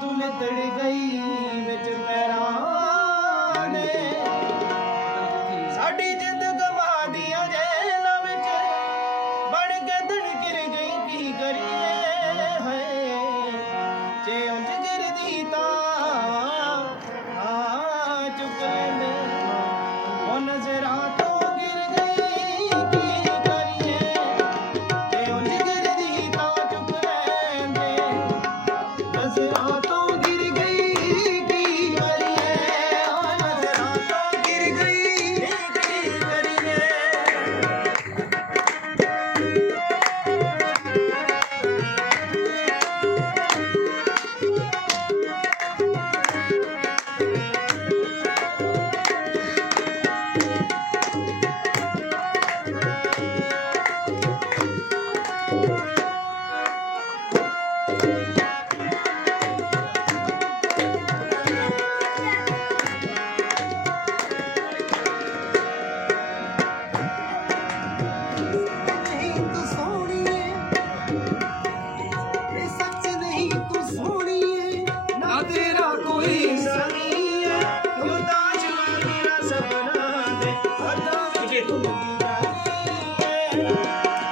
तू लतड़ गई विच मैं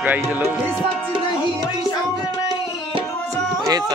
गाई नहीं हेच